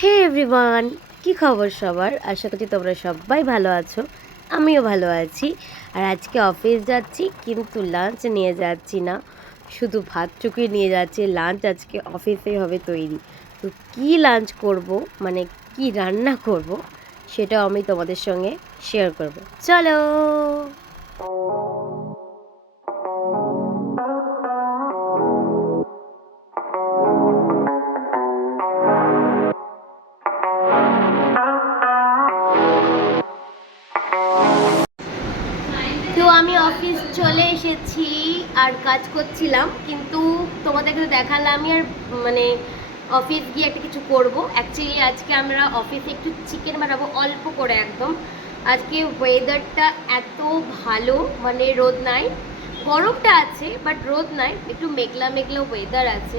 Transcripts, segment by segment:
হে everyone, কি খবর সবার? আশা করছি তোমরা সবাই ভালো আছো। আমিও ভালো আছি। আর আজকে অফিস যাচ্ছি, কিন্তু লাঞ্চ নিয়ে যাচ্ছি না, শুধু ভাতটুকুই নিয়ে যাচ্ছি। লাঞ্চ আজকে অফিসেই হবে তৈরি। তো কী লাঞ্চ করব, মানে কি রান্না করব, সেটাও আমি তোমাদের সঙ্গে শেয়ার করব। চলো। তো আমি অফিস চলে এসেছি আর কাজ করছিলাম, কিন্তু তোমাদেরকে তো দেখালামই। আর মানে অফিস গিয়ে একটা কিছু করব। অ্যাকচুয়ালি আজকে আমরা অফিসে একটু চিকেন বানাবো, অল্প করে একদম। আজকে ওয়েদারটা এত ভালো, মানে রোদ নাই, গরমটা আছে বাট রোদ নাই, একটু মেঘলা মেঘলা ওয়েদার আছে।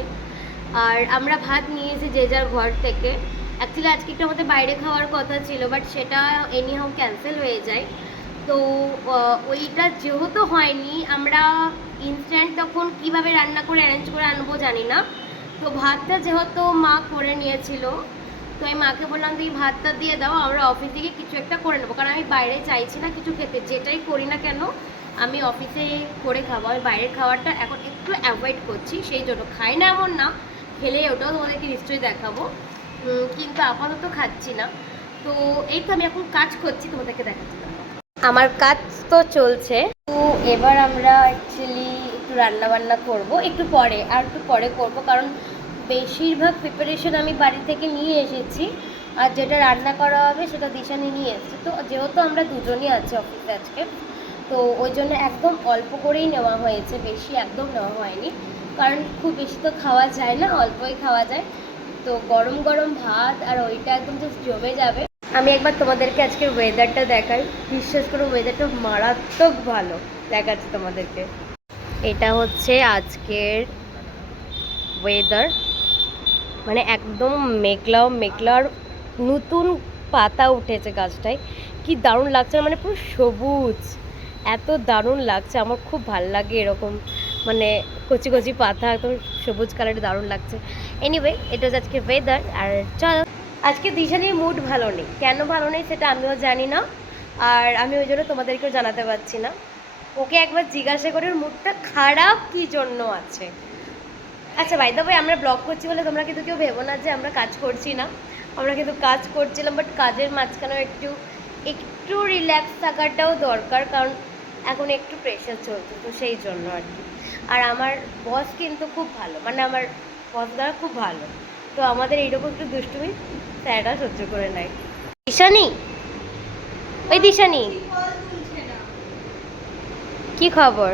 আর আমরা ভাত নিয়ে এসে যে যার ঘর থেকে। অ্যাকচুয়ালি আজকে একটু আমাদের বাইরে খাওয়ার কথা ছিল, বাট সেটা এনিহাউ ক্যান্সেল হয়ে যায়। তো ওইটা যেহেতু হয়নি, আমরা ইনস্ট্যান্ট তখন কিভাবে রান্না করে অ্যারেঞ্জ করে আনবো জানি না। তো ভাতটা যেহেতু মা করে নিয়েছিল, তো আমি মাকে বললাম তুই ভাতটা দিয়ে দাও, আমরা অফিস থেকে কিছু একটা করে নেবো, কারণ আমি বাইরে চাইছি না কিছু খেতে। যেটাই করি না কেন আমি অফিসে করে খাবো। আমি বাইরের খাবারটা এখন একটু অ্যাভয়েড করছি, সেই জন্য খাই না এমন না, খেলে ওটাও তোমাদেরকে নিশ্চয়ই দেখাবো, কিন্তু আপাতত খাচ্ছি না। তো এই তো আমি এখন কাজ করছি, তোমাদেরকে দেখাচ্ছি। আমার কাজ তো চলছে। তো এবার আমরা অ্যাকচুয়ালি একটু রান্না বান্না করব একটু পরে, আর একটু পরে করব, কারণ বেশিরভাগ প্রিপারেশন আমি বাড়ি থেকে নিয়ে এসেছি। আর যেটা রান্না করা হবে সেটা দিশানি নিয়ে এসেছে। তো যেহেতু আমরা দুজনই আছি অফিসে আজকে, তো ওই জন্য একদম অল্প করেই নেওয়া হয়েছে, বেশি একদম নেওয়া হয়নি, কারণ খুব বেশি তো খাওয়া যায় না, অল্পই খাওয়া যায়। তো গরম গরম ভাত আর ওইটা একদম জাস্ট জমে যাবে। আমি একবার তোমাদেরকে আজকের ওয়েদারটা দেখাই। বিশ্বাস করো ওয়েদারটা মারাত্মক ভালো দেখাচ্ছে তোমাদেরকে। এটা হচ্ছে আজকের ওয়েদার, মানে একদম মেঘলাও মেঘলার, নতুন পাতা উঠেছে গাছটায়, কি দারুণ লাগছে, মানে পুরো সবুজ, এত দারুণ লাগছে। আমার খুব ভাল লাগে এরকম, মানে কচি কচি পাতা একদম সবুজ কালারে, দারুণ লাগছে। এনিওয়ে, এটা হচ্ছে আজকে ওয়েদার। আর চলো, আজকে দিশানির মুড ভালো নেই, কেন ভালো নেই সেটা আমিও জানি না, আর আমি ওই জন্য তোমাদেরকেও জানাতে পারছি না। ওকে একবার জিজ্ঞাসা করে ওর মুডটা খারাপ কী জন্য আছে। আচ্ছা ভাই, তবে আমরা ব্লগ করছি বলে তোমরা কিন্তু কেউ ভেবো না যে আমরা কাজ করছি না। আমরা কিন্তু কাজ করছিলাম, বাট কাজের মাঝখানেও একটু একটু রিল্যাক্স থাকাটাও দরকার, কারণ এখন একটু প্রেশার চলছে, তো সেই জন্য আর কি। আর আমার বস কিন্তু খুব ভালো, মানে আমার বস দ্বারা খুব ভালো। তো আমাদের এইরকম একটু দুষ্টুমি স্যাররা সহ্য করে নেয়। দিশানি, ওই দিশানি, কি খবর?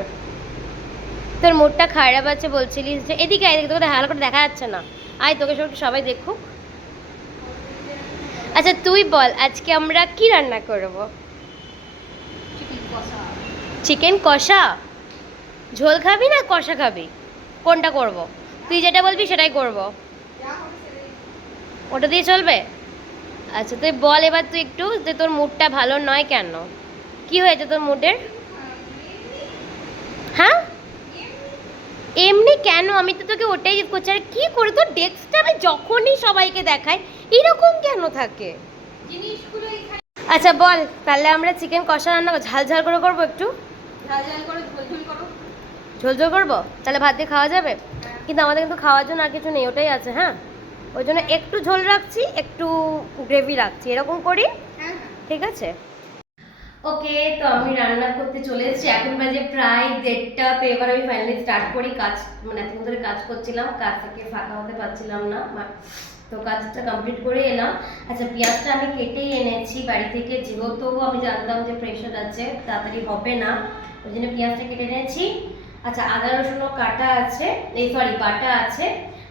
তোর মুডটা খারাপ আছে বলছিলিস যে, এদিকে আয়, তোকে ভালো করে দেখা যাচ্ছে না, আয় তোকে সবাই দেখুক। আচ্ছা তুই বল, আজকে আমরা কি রান্না করব? চিকেন কষা? ঝোল খাবি না কষা খাবি? কোনটা করব? তুই যেটা বলবি সেটাই করব। ওটা দিয়ে চলবে? আচ্ছা তুই বল এবার, তুই একটু, যে তোর মুডটা ভালো নয় কেন, কি হয়েছে তোর মুডের? হ্যাঁ, এমনি কেন? আমি তো তোকে ওটাই জিজ্ঞেস করছি। আর কি করে তোর ডেস্কটা আমি যখনই সবাইকে দেখাই এরকম কেন থাকে জিনিসগুলো? আচ্ছা বল, তাহলে আমরা চিকেন কষা রান্না ঝাল ঝাল করে করবো, একটু ঝাল ঝাল করে, ঝোল ঝোল করো। ঝোল ঝোল করবো? তাহলে ভাত দিয়ে খাওয়া যাবে? কিন্তু আমাদের কিন্তু খাওয়ার জন্য আর কিছু নেই, ওটাই আছে। হ্যাঁ, ওই জন্য একটু ঝোল রাখছি, একটু গ্রেভি রাখছি, এরকম করি। ঠিক আছে, ওকে। তো আমি রান্না করতে চলে এসেছি, এখন বাজে প্রায় 1:30। তো এবার আমি ফাইনালি স্টার্ট করি কাজ। মানে এতক্ষণ ধরে কাজ করছিলাম, কাজ থেকে ফাঁকা হতে পারছিলাম না, তো কাজটা কমপ্লিট করে এলাম। আচ্ছা, পেঁয়াজটা আমি কেটেই এনেছি বাড়ি থেকে, যেহেতু আমি জানতাম যে প্রেশার আছে, তাড়াতাড়ি হবে না, ওই জন্য পেঁয়াজটা কেটে এনেছি। আচ্ছা, আদা রসুনও কাটা আছে, এই সরি বাটা আছে,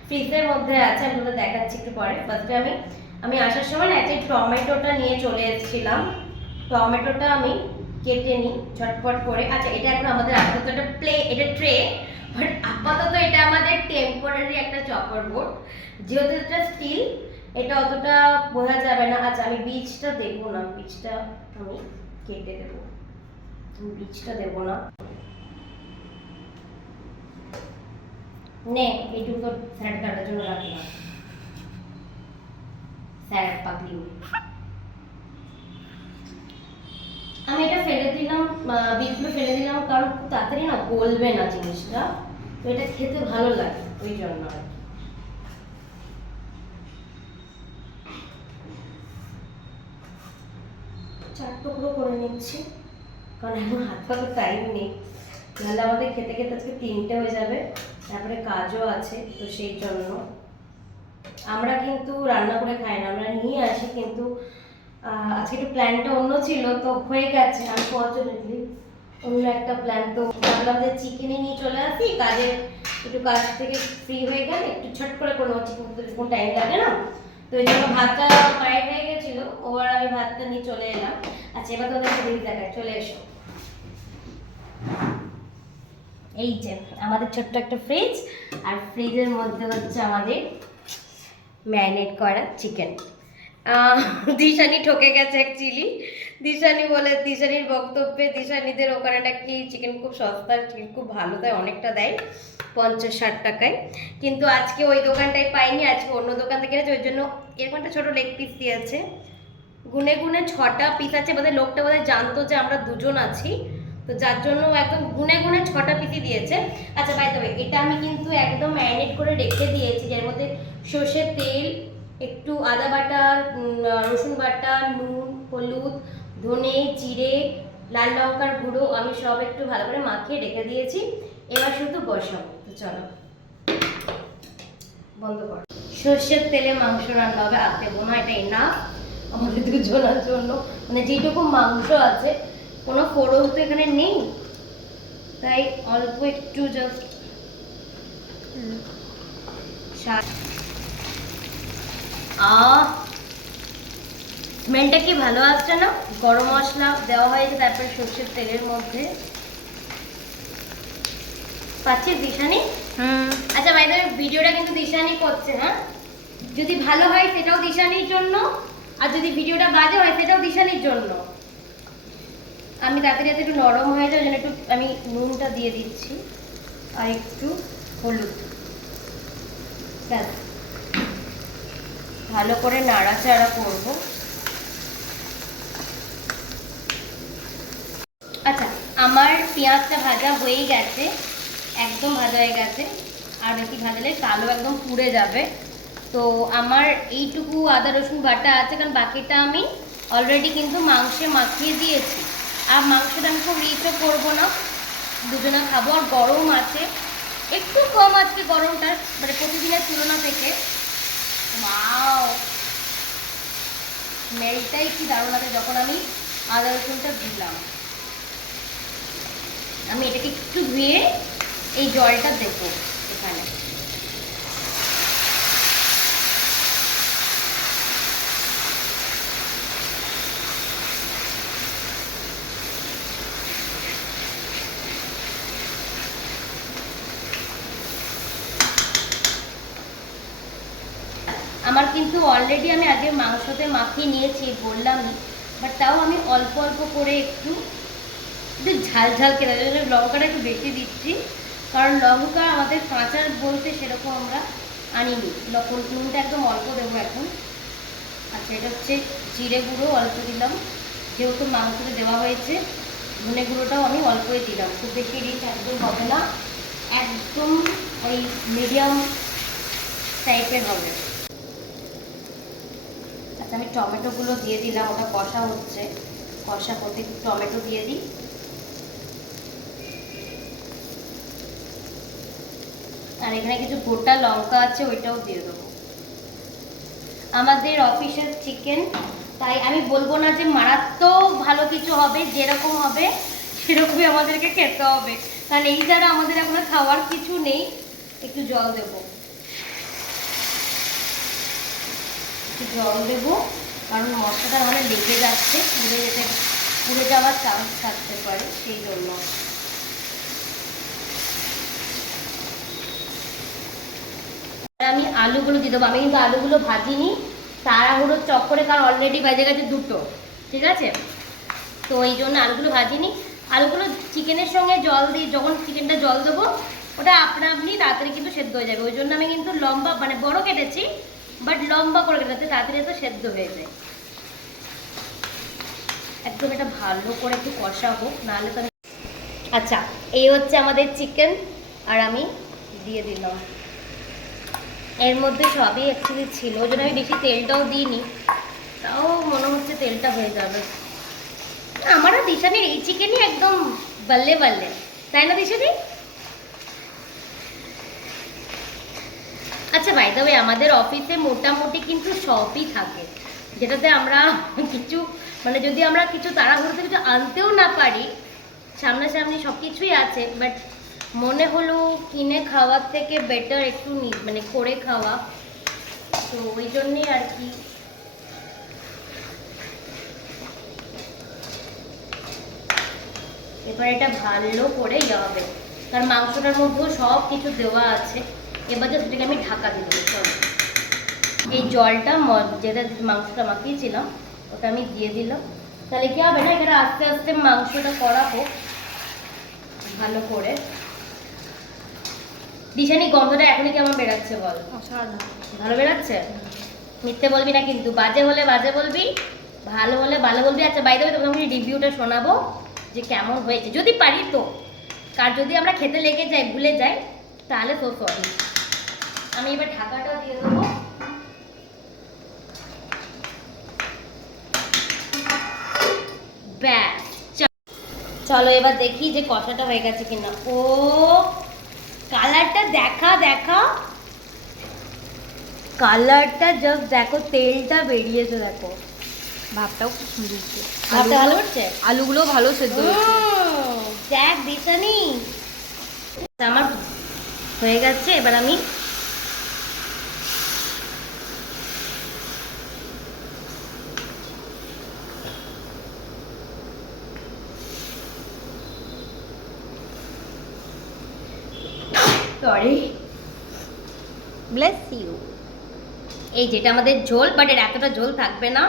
ফ্রিজের মধ্যে আছে, আমি তোদের দেখাচ্ছি একটু পরে। ফার্স্টে আমি আসার সময় না একটা টমেটোটা নিয়ে চলে এসেছিলাম, টমেটোটা আমি কেটে নিই ঝটপট করে। আচ্ছা, এটা এখন আমাদের আপাতত একটা এটা ট্রে, বাট আপাতত এটা আমাদের টেম্পোরারি একটা চপার বোর্ড, যেহেতু এটা স্টিল, এটা অতটা বোঝা যাবে না। আচ্ছা, আমি বীজটা দেবো না, বীজটা আমি কেটে দেবো, বীজটা দেবো না। নে, এইটুকু তো স্যালাড কাটার জন্য রাখলাম, স্যার পাগলি মেয়ে। আমি এটা ফেলে দিলাম, বিফগুলো ফেলে দিলাম কারণ খুব তাড়াতাড়ি না গলবে না জিনিসটা, তো এটা খেতে ভালো লাগে ওই জন্য আর কি। চার টুকরো করে নিচ্ছি কারণ এখন হাত পাতে টাইম নেই, নাহলে আমাদের খেতে খেতে আজকে 3টে হয়ে যাবে, তারপরে কাজও আছে, তো সেই জন্য আমরা কিন্তু রান্না করে খাই না, আমরা নিয়ে আসি, কিন্তু আজকে একটু প্ল্যানটা অন্য ছিল তো হয়ে গেছে, আনফর্চুনেটলি অন্য একটা প্ল্যান, তো ভাবলাম যে চিকেনে নিয়ে চলে আসি, একটু কাজ থেকে ফ্রি হয়ে গেলে একটু ছট করে কোনো চিকেন করতে কোনো টাইম লাগে না, তো এই জন্য ভাতটা বাইরে হয়ে গেছিল, ওবার আমি ভাতটা নিয়ে চলে এলাম। আচ্ছা এবার তোমাদের ফ্রিজ দেখায়, চলে এসো। এই যে আমাদের ছোট্ট একটা ফ্রিজ, আর ফ্রিজের মধ্যে হচ্ছে আমাদের ম্যারিনেট করা চিকেন। দিশানি ঠকে গেছে অ্যাকচুয়ালি, দিশানির বক্তব্যে দিশানিদের ওখানে নাকি চিকেন খুব সস্তা, চিকেন খুব ভালো দেয়, অনেকটা দেয় 50-60 টাকায়, কিন্তু আজকে ওই দোকানটাই পাইনি, আজকে অন্য দোকান থেকে এনেছে, ওই জন্য এরকম একটা ছোটো লেগ পিস দিয়েছে, গুনে গুনে 6টা পিস আছে, বোধহয় লোকটা বোধহয় জানতো যে আমরা দুজন আছি, তো যার জন্য একদম গুনে গুনে 6টা পিসই দিয়েছে। আচ্ছা বাই দ্য ওয়ে, এটা আমি কিন্তু একদম ম্যারিনেট করে রেখে দিয়েছি, যার মধ্যে সর্ষের তেল, একটু আদা বাটা, রসুন বাটা, নুন, হলুদ, ধনে, জিরে, লাল লঙ্কার গুঁড়ো, আমি সব একটু ভালো করে মাখিয়ে রেখে দিয়েছি, এবার শুধু বসাবো। তো চলো বন্ধ কর। সর্ষের তেলে মাংস রান্না হবে, আর দেবো না, এটা এনাফ আমাদের দুজনের জন্য, মানে যেটুকু মাংস আছে, কোনো ফোড়ন তো এখানে নেই, তাই অল্প একটু জাস্ট স্মেলটা কি ভালো আসছে না, গরম মশলা দেওয়া হয়েছে, তারপরে সর্ষের তেলের মধ্যে পাচ্ছিস দিশানি। আচ্ছা ভাই ভিডিওটা কিন্তু দিশানি করছে, হ্যাঁ যদি ভালো হয় সেটাও দিশানির জন্য, আর যদি ভিডিওটা বাজে হয় সেটাও দিশানির জন্য। আমি তাড়াতাড়ি একটু নরম হয়ে যায় জন্য একটু আমি নুনটা দিয়ে দিচ্ছি, আর একটু হলুদ, ব্যাস ভালো করে নাড়াচাড়া করব। আচ্ছা আমার পেঁয়াজটা ভাজা হয়েই গেছে, একদম ভাজা হয়ে গেছে, আর বেশি ভাজলে কালো একদম পুড়ে যাবে, তো আমার এইটুকু আদা রসুন বাটা আছে, কারণ বাকিটা আমি অলরেডি কিন্তু মাংসে মাখিয়ে দিয়েছি, আর মাংসটা আমি খুব রিচও করবো না, দুজনে খাবো, আর গরম আছে, একটু কম আজকে গরমটা, মানে প্রতিদিনের তুলনা থেকে। ওয়াও স্মেলটাই কি দারুণ লাগে যখন আমি আদা রসুনটা দিলাম। আমি এটাকে একটু ধুয়ে এই জলটা দেবো এখানে, আমার কিন্তু অলরেডি আমি আগে মাংসতে মাখিয়ে নিয়েছি বললামই, বাট তাও আমি অল্প অল্প করে একটু ঝাল ঝাল খেতে, লঙ্কাটা একটু বেশি দিচ্ছি, কারণ লঙ্কা আমাদের কাঁচা বলতে সেরকম আমরা আনিনি, নুনটা একদম অল্প দেবো এখন। আচ্ছা এটা হচ্ছে জিরে গুঁড়ো অল্প দিলাম, যেহেতু মাংসতে দেওয়া হয়েছে, ধনে গুঁড়োটাও আমি অল্পই দিলাম, খুব বেশি রিচ একদম হবে না, একদম ওই মিডিয়াম টাইপের হবে। আচ্ছা আমি টমেটোগুলো দিয়ে দিলাম, ওটা কষা হচ্ছে, কষা করতে একটু টমেটো দিয়ে দিই, আর এখানে কিছু গোটা লঙ্কা আছে ওইটাও দিয়ে দেবো। আমাদের অফিসের চিকেন, তাই আমি বলবো না যে মারাত্মক ভালো কিছু হবে, যেরকম হবে সেরকমই আমাদেরকে খেতে হবে, কারণ এই যারা আমাদের এখন খাওয়ার কিছু নেই। একটু জল দেবো, একটু জল দেবো, কারণ মশলাটা মানে লেগে যাচ্ছে, পুড়ে যাওয়ার চান্স থাকতে পারে, সেই জন্য। আমি আলুগুলো দিয়ে দেবো, আমি কিন্তু আলুগুলো ভাজিনি তাড়াহুড়োর চক্করে, কারণ অলরেডি বাজে গেছে 2টো, ঠিক আছে, তো এই জন্য আলুগুলো ভাজিনি। আলুগুলো চিকেনের সঙ্গে জল দিয়ে, যখন চিকেনটা জল দেবো ওটা আপনা আপনি তাড়াতাড়ি কিন্তু সেদ্ধ হয়ে যাবে, ওই জন্য আমি কিন্তু লম্বা মানে বড় কেটেছি, বাট লম্বা করে যাতে তাড়াতাড়ি তো সেদ্ধ হয়ে যায়। একদম এটা ভালো করে একটু কষা হোক, নাহলে তো। আচ্ছা, এই হচ্ছে আমাদের চিকেন, আর আমি দিয়ে দিলাম। এর মধ্যে সবই অ্যাকচুয়ালি ছিল, ওই জন্য আমি বেশি তেলটাও দিইনি, তাও মনে হচ্ছে তেলটা হয়ে যাবে। আমারও দিশানির এই চিকেনই একদম বল্লে বল্লে, তাই না দিশানি? আচ্ছা ভাই, তবে আমাদের অফিসে মোটামুটি কিন্তু সবই থাকে, যেটাতে আমরা কিছু মানে যদি আমরা কিছু তাড়াহুড়োতে কিছু আনতেও না পারি, সামনাসামনি সব কিছুই আছে, বাট মনে হলো কিনে খাওয়ার থেকে বেটার একটু মানে করে খাওয়া, তো ওই জন্যই আর কি। এবার এটা ভালো করে হবে, কারণ মাংসটার মধ্যেও সব কিছু দেওয়া আছে। এবার জাস্ট এটাকে আমি ঢাকা দিয়ে দেবো। চলো, এই জলটা যেটা মাংসটা মাখিয়েছিলাম ওটা আমি দিয়ে দিলাম। তাহলে কি হবে না, এখানে আস্তে আস্তে মাংসটা করা হোক ভালো করে। দিশানি গন্ধটা এখনই কেমন বেরাচ্ছে বল? ভালো বেরাচ্ছে? মিথ্যে বলবি না কিন্তু, বাজে হলে বাজে বলবি, ভালো হলে ভালো বলবি। আচ্ছা বাই দ্য ওয়ে, তোমাকে রিভিউটা শোনাবো যে কেমন হয়েছে, যদি পারি তো। কার যদি আমরা খেতে লেগে যাই, ভুলে যাই, তাহলে তো সরি। আমি এবার ঢাকাটা দিয়ে দেবো। ব্যাস, চলো এবার দেখি যে কষাটা হয়ে গেছে কিনা। ও কালারটা দেখা দেখা, কালারটা জাস্ট দেখো, তেলটা বেরিয়েছে দেখো, ভাতটাও খুব সুন্দর হচ্ছে, ভাতটা ভালো হচ্ছে, আলুগুলো ভালো সেদ্ধ হয়েছে। দেখ দিশানি, আমার হয়ে গেছে। এবার আমি সরি, ব্লেস ইউ। এই যেটা আমাদের ঝোল, বাট এর এতটা ঝোল থাকবে না,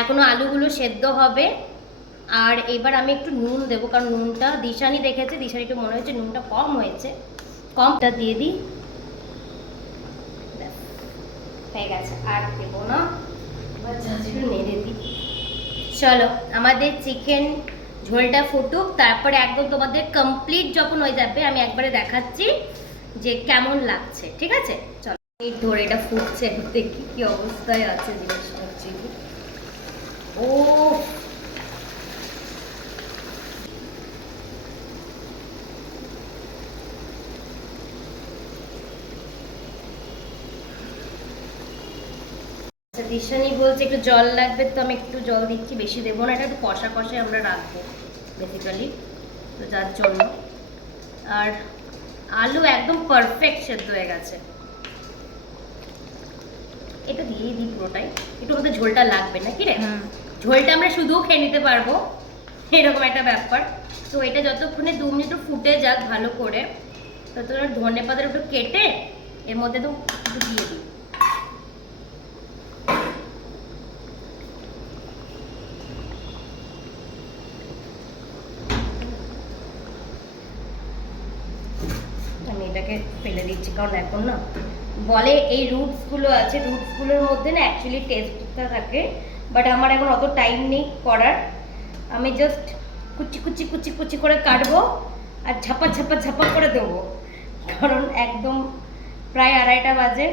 এখনো আলুগুলো সেদ্ধ হবে। আর এবার আমি একটু নুন দেবো, কারণ নুনটা দিশানি দেখেছে, দিশানি একটু মনে হয়েছে নুনটা কম হয়েছে, কমটা দিয়ে দিই। হয়ে গেছে, আর দেবো না, এবার জাস্ট একটু নেড়ে দিই। চলো আমাদের চিকেন ঝোলটা ফুটুক, তারপরে একদম তোমাদের কমপ্লিট যখন হয়ে যাবে আমি একবারে দেখাচ্ছি যে কেমন লাগছে, ঠিক আছে? চলো মিনিট ধরে এটা ফুটছে, দেখি কি অবস্থায় আছে জিনিসটা। ও দিশানি বলছে একটু জল লাগবে, তো আমি একটু জল দিচ্ছি, বেশি দেবো না, এটা একটু কষা কষে আমরা রাখবো বেসিক্যালি, তো যার জন্য। আর আলু একদম পারফেক্ট সেদ্ধ হয়ে গেছে, এটা দিয়েই দিই পুরোটাই, একটু মধ্যে ঝোলটা লাগবে না কি রে? ঝোলটা আমরা শুধুও খেয়ে নিতে পারবো, এরকম একটা ব্যাপার। তো এটা যতক্ষণে 2 মিনিট ফুটে যাক ভালো করে, ততক্ষণ ধনে পাতাটা একটু কেটে এর মধ্যে তো একটু দিয়ে দিই। আমি এটাকে ফেলে দিচ্ছি, কারণ এখন না বলে এই রুটসগুলো আছে, রুটসগুলোর মধ্যে না অ্যাকচুয়ালি টেস্টটা থাকে, বাট আমার এখন অত টাইম নেই করার। আমি জাস্ট কুচি কুচি কুচি কুচি করে কাটবো আর ঝাপা ঝাপা ঝাপা করে দেবো, কারণ একদম প্রায় 2:30 বাজে।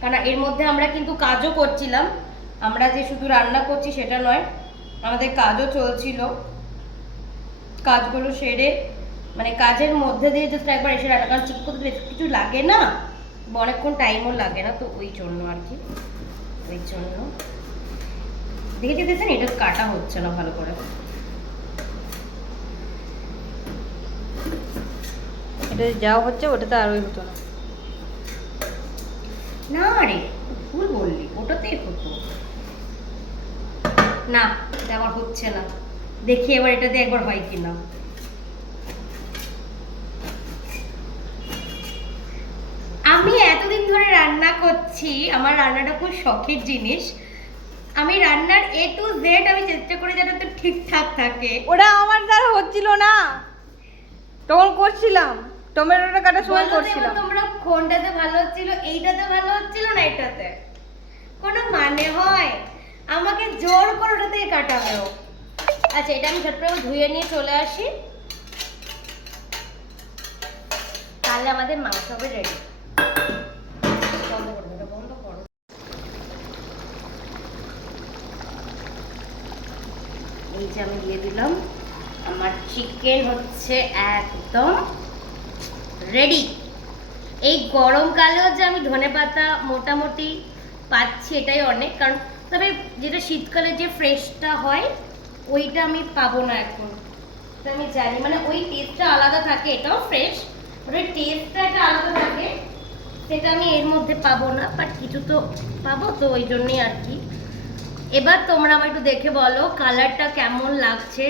কারণ এর মধ্যে আমরা কিন্তু কাজও করছিলাম, আমরা যে শুধু রান্না করছি সেটা নয়, আমাদের কাজও চলছিল। কাজগুলো সেরে মানে কাজের মধ্যে দিয়ে জাস্ট একবার এসে রান্না, কারণ ঠিক করতে বেশি কিছু লাগে না, অনেকক্ষণ টাইমও লাগে না, তো ওই জন্য আর কি, ওই জন্য দেখে দিতেছেন এটা কাটা হচ্ছে না ভালো করে। এটা যা হচ্ছে ওটাতে আরোই হতো না। না রে, ভুল বললি, ওটাতেই হতো না, এটা আমার হচ্ছে না, দেখি এবার এটাতে একবার হয় কিনা। আমি এতদিন ধরে রান্না করছি, আমার রান্নাটা খুব শখের জিনিস, আমি রান্নার A to Z আমি চেষ্টা করি যাতে ঠিকঠাক থাকে। ওটা আমার দ্বারা হচ্ছিল না, তখন করছিলাম, টমেটোটা কাটার সময় করছিলাম। তোমরা কোনটাতে ভালো হচ্ছিল, এইটাতে ভালো হচ্ছিল না এটাতে? কোনো মানে হয়? আমাকে জোর করে ওটা থেকে কাটাবে ও। আচ্ছা, এটা আমি ঝটপট ধুয়ে নিয়ে চলে আসি, তাহলে আমাদের মাংস হবে রেডি। বন্ধ করো, এটা বন্ধ করো। এই যে আমি দিয়ে দিলাম, আমার চিকেন হচ্ছে একদম রেডি। এই গরমকালেও যে আমি ধনেপাতা মোটামুটি পাচ্ছি এটাই অনেক, কারণ তবে যেটা শীতকালে যে ফ্রেশটা হয় ওইটা আমি পাবো না এখন, তো আমি জানি মানে ওই টেস্টটা আলাদা থাকে, এটাও ফ্রেশ, ওই টেস্টটা একটা আলাদা থাকে, সেটা আমি এর মধ্যে পাবো না, বাট কিছু তো পাবো, তো ওই জন্যই আর কি। এবার তোমরা আমার একটু দেখে বলো কালারটা কেমন লাগছে।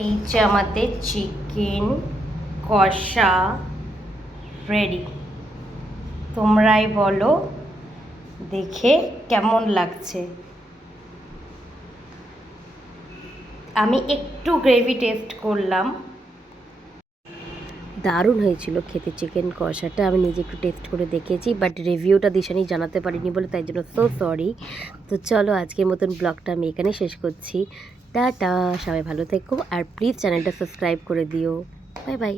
এই যে আমাদের চিকেন কষা রেডি। তোমরাই বলো দেখে কেমন লাগছে। আমি একটু গ্রেভি টেস্ট করলাম, দারুণ হয়েছিল খেতে চিকেন কষাটা। আমি নিজে একটু টেস্ট করে দেখেছি, বাট রিভিউটা দিশানি জানাতে পারিনি বলে তাই জন্য সো সরি। তো চলো আজকের মতন ব্লগটা আমি এখানে শেষ করছি। টাটা, সবাই ভালো থেকো আর প্লিজ চ্যানেলটা সাবস্ক্রাইব করে দিও। Bye bye.